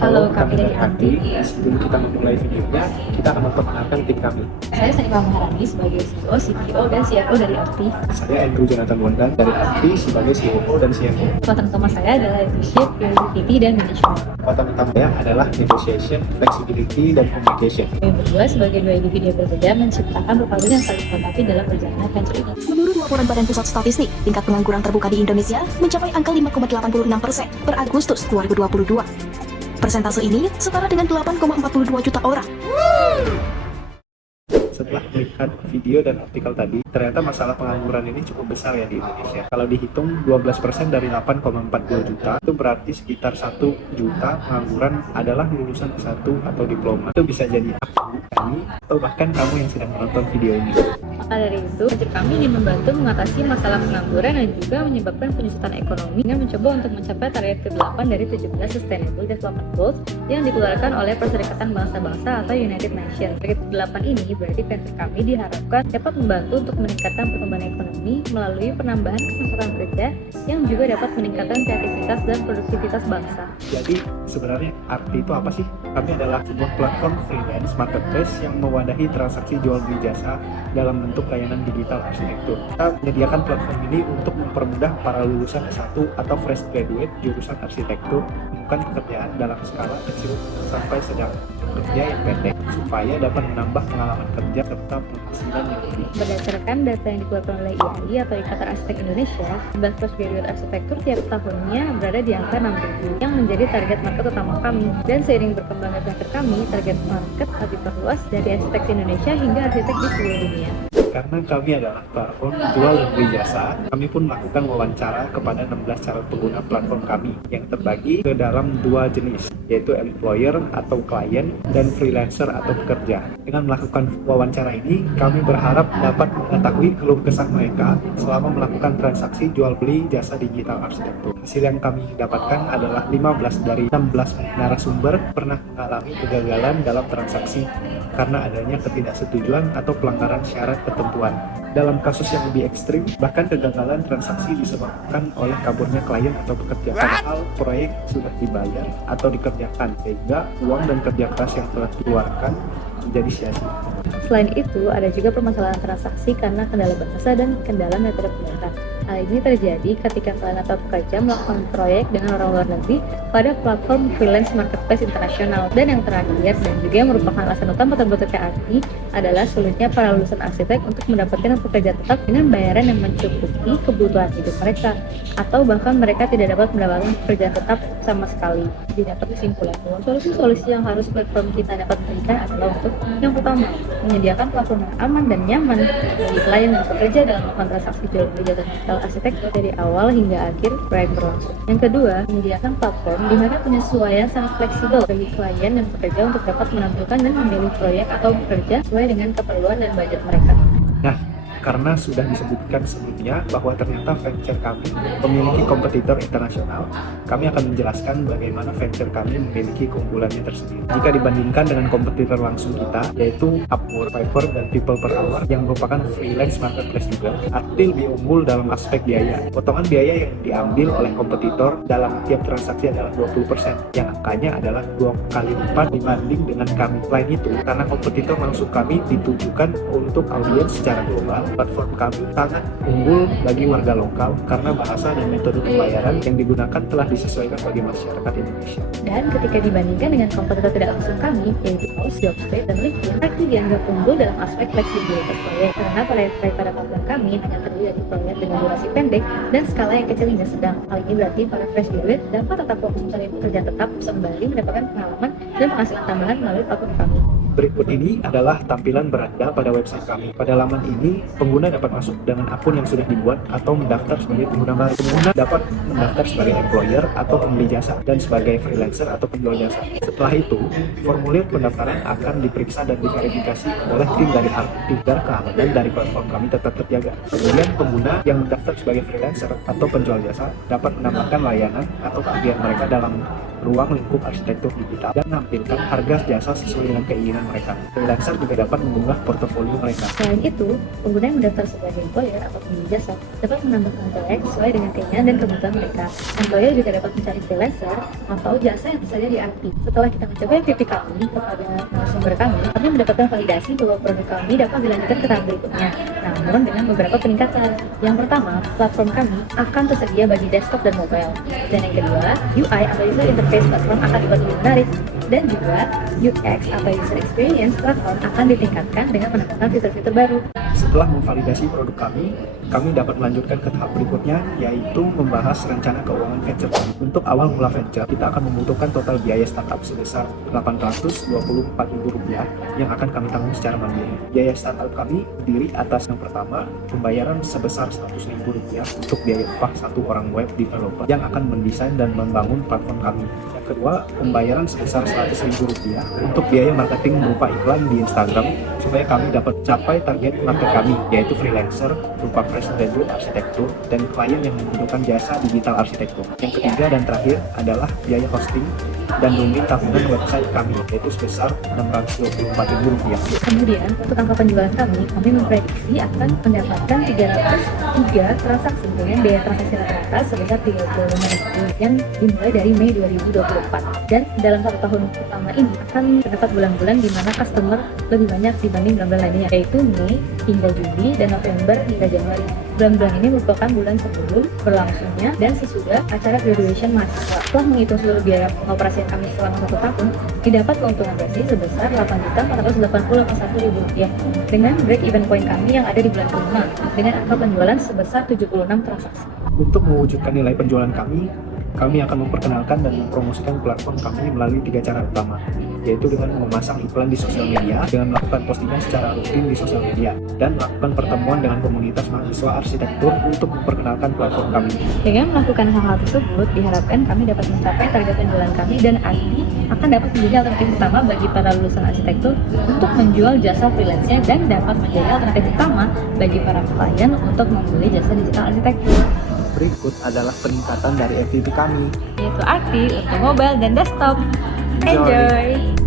Halo, kami dari Anti. Sebelum kita memulai videonya, kita akan memperkenalkan tim kami. Saya Sani Maharani sebagai CEO, CTO, dan CFO dari Anti. Saya Andrew Jonathan Bondan dari Anti sebagai CEO dan CFO. Kekuatan utama saya adalah leadership, creativity, dan management. Kekuatan utama saya adalah negotiation, flexibility, dan communication. Kami berdua sebagai dua individu yang berbeda menciptakan perpaduan yang saling melengkapi dalam perjalanan venture ini. Menurut laporan Badan Pusat Statistik, tingkat pengangguran terbuka di Indonesia mencapai angka 5,86% per Agustus 2022. Persentase ini setara dengan 8,42 juta orang. Setelah melihat video dan artikel tadi, ternyata masalah pengangguran ini cukup besar ya di Indonesia. Kalau dihitung 12% dari 8,40 juta, itu berarti sekitar 1 juta pengangguran adalah lulusan S1 atau diploma. Itu bisa jadi aku, kami, atau bahkan kamu yang sedang menonton video ini. Maka dari itu, venture kami ingin membantu mengatasi masalah pengangguran dan juga menyebabkan penyusutan ekonomi dengan mencoba untuk mencapai target ke-8 dari 17 Sustainable Development Goals yang dikeluarkan oleh Perserikatan Bangsa-Bangsa atau United Nations. Target ke-8 ini berarti venture kami diharapkan dapat membantu untuk meningkatkan pertumbuhan ekonomi melalui penambahan kesempatan kerja yang juga dapat meningkatkan kreativitas dan produktivitas bangsa. Jadi sebenarnya Arti itu apa sih? Kami adalah sebuah platform freelance marketplace yang mewadahi transaksi jual beli jasa dalam bentuk layanan digital arsitektur. Kita menyediakan platform ini untuk mempermudah para lulusan S1 atau fresh graduate jurusan arsitektur menemukan pekerjaan dalam skala kecil sampai sedang, kerja yang pendek, supaya dapat menambah pengalaman kerja serta penghasilan yang lebih. Berdasarkan data yang dikeluarkan oleh IAI atau Ikatan Arsitek Indonesia, jumlah fresh graduate arsitektur tiap tahunnya berada di angka 6.000 yang menjadi target market utama kami. Dan seiring berkembangnya venture kami, target market lebih perluas dari arsitek di Indonesia hingga arsitek di seluruh dunia. Karena kami adalah platform jual dan beli jasa, kami pun melakukan wawancara kepada 16 calon pengguna platform kami yang terbagi ke dalam 2 jenis, yaitu employer atau klien dan freelancer atau pekerja. Dengan melakukan wawancara ini, kami berharap dapat mengetahui keluh kesah mereka selama melakukan transaksi jual beli jasa digital arsitektur. Hasil yang kami dapatkan adalah 15 dari 16 narasumber pernah mengalami kegagalan dalam transaksi karena adanya ketidaksetujuan atau pelanggaran syarat ketentuan. Dalam kasus yang lebih ekstrim, bahkan kegagalan transaksi disebabkan oleh kaburnya klien atau pekerja, padahal proyek sudah dibayar atau dikerjakan, sehingga uang dan kerja keras yang telah dikeluarkan menjadi sia-sia. Selain itu, ada juga permasalahan transaksi karena kendala bahasa dan kendala metode pembayaran. Hal ini terjadi ketika klien atau pekerja melakukan proyek dengan orang luar negeri pada platform freelance marketplace internasional. Dan yang terakhir, dan juga yang merupakan alasan utama terbentuknya Arti, adalah sulitnya para lulusan arsitek untuk mendapatkan pekerja tetap dengan bayaran yang mencukupi kebutuhan hidup mereka, atau bahkan mereka tidak dapat mendapatkan pekerjaan tetap sama sekali. Jadi dapat kesimpulan bahwa solusi-solusi yang harus platform kita dapat berikan adalah untuk yang pertama, menyediakan platform yang aman dan nyaman bagi klien dan pekerja dalam melakukan transaksi jual beli jasa digital arsitek dari awal hingga akhir proyek berlangsung. Yang kedua, menyediakan platform di mana penyesuaian sangat fleksibel bagi klien dan pekerja untuk dapat menampilkan dan memilih proyek atau bekerja sesuai dengan keperluan dan budget mereka. Nah, karena sudah disebutkan sebelumnya bahwa ternyata venture kami memiliki kompetitor internasional, kami akan menjelaskan bagaimana venture kami memiliki keunggulannya tersendiri. Jika dibandingkan dengan kompetitor langsung kita, yaitu Upwork, Fiverr, dan People Per Hour yang merupakan freelance marketplace juga, Arti lebih unggul dalam aspek biaya. Potongan biaya yang diambil oleh kompetitor dalam tiap transaksi adalah 20%, yang angkanya adalah 2 kali lipat dibanding dengan kami. Selain itu, karena kompetitor langsung kami ditujukan untuk audiens secara global, platform kami sangat unggul bagi warga lokal karena bahasa dan metode pembayaran yang digunakan telah disesuaikan bagi masyarakat Indonesia. Dan ketika dibandingkan dengan kompetitor tidak langsung kami, yaitu Post, Jobstreet, dan LinkedIn, Arti dianggap unggul dalam aspek fleksibilitas proyek karena proyek pada platform kami hanya terdiri dari proyek dengan durasi pendek dan skala yang kecil hingga sedang. Hal ini berarti para fresh graduate dapat tetap fokus mencari pekerjaan tetap sembari mendapatkan pengalaman dan penghasilan tambahan melalui platform kami. Berikut ini adalah tampilan beranda pada website kami. Pada laman ini, pengguna dapat masuk dengan akun yang sudah dibuat atau mendaftar sebagai pengguna baru. Pengguna dapat mendaftar sebagai employer atau pembeli jasa dan sebagai freelancer atau penjual jasa. Setelah itu, formulir pendaftaran akan diperiksa dan diverifikasi oleh tim dari Arti agar keamanan dari platform kami tetap terjaga. Kemudian pengguna yang mendaftar sebagai freelancer atau penjual jasa dapat menambahkan layanan atau keahlian mereka dalam ruang lingkup arsitektur digital dan menampilkan harga jasa sesuai dengan keinginan mereka. Freelancer juga dapat mengunggah portofolio mereka. Selain itu, pengguna yang mendaftar sebagai employer atau penyedia jasa dapat menambahkan proyek sesuai dengan keinginan dan kebutuhan mereka. Employer juga dapat mencari freelancer atau jasa yang tersedia di RP. Setelah kita mencoba MVP kami kepada narasumber kami mendapatkan validasi bahwa produk kami dapat dilanjutkan ke tahap berikutnya. Namun dengan beberapa peningkatan. Yang pertama, platform kami akan tersedia bagi desktop dan mobile. Dan yang kedua, UI atau user interface platform akan dibuat lebih menarik. Dan juga UX atau user experience platform akan ditingkatkan dengan menambahkan fitur-fitur baru. Setelah memvalidasi produk kami dapat melanjutkan ke tahap berikutnya, yaitu membahas rencana keuangan venture kami. Untuk awal mula venture, kita akan membutuhkan total biaya startup sebesar Rp824.000 yang akan kami tanggung secara mandiri. Biaya startup kami terdiri atas yang pertama, pembayaran sebesar Rp100.000 untuk biaya upah satu orang web developer yang akan mendesain dan membangun platform kami. Yang kedua, pembayaran sebesar Rp100.000 untuk biaya marketing berupa iklan di Instagram supaya kami dapat capai target market kami, yaitu freelancer berupa fresh graduate arsitektur dan klien yang membutuhkan jasa digital arsitektur. Yang ketiga dan terakhir adalah biaya hosting dan domain tahunan website kami, yaitu sebesar Rp624.000. Kemudian, untuk angka penjualan kami memprediksi akan mendapatkan 303 transaksi dengan biaya transaksi rata-rata sebesar Rp35.000 yang dimulai dari Mei 2024. Dan dalam 1 tahun pertama ini akan terdapat bulan-bulan di mana customer lebih banyak dibanding bulan-bulan lainnya, yaitu Mei hingga Juli dan November hingga Januari. Bulan-bulan ini merupakan bulan sebelum berlangsungnya dan sesudah acara graduation mahasiswa. Setelah menghitung seluruh biaya pengoperasian kami selama 1 tahun, didapat keuntungan bersih sebesar Rp8.481.000 dengan break even point kami yang ada di bulan kelima dengan angka penjualan sebesar 76 transaksi. Untuk mewujudkan nilai penjualan kami akan memperkenalkan dan mempromosikan platform kami melalui 3 cara utama, yaitu dengan memasang iklan di sosial media, dengan melakukan postingan secara rutin di sosial media, dan melakukan pertemuan dengan komunitas mahasiswa arsitektur untuk memperkenalkan platform kami. Dengan melakukan hal-hal tersebut, diharapkan kami dapat mencapai target penjualan kami dan arti akan dapat menjadi alternatif utama bagi para lulusan arsitektur untuk menjual jasa freelance-nya dan dapat menjadi alternatif utama bagi para klien untuk membeli jasa digital arsitektur. Berikut adalah peningkatan dari MVP kami. Yaitu arti untuk mobile dan desktop. Enjoy!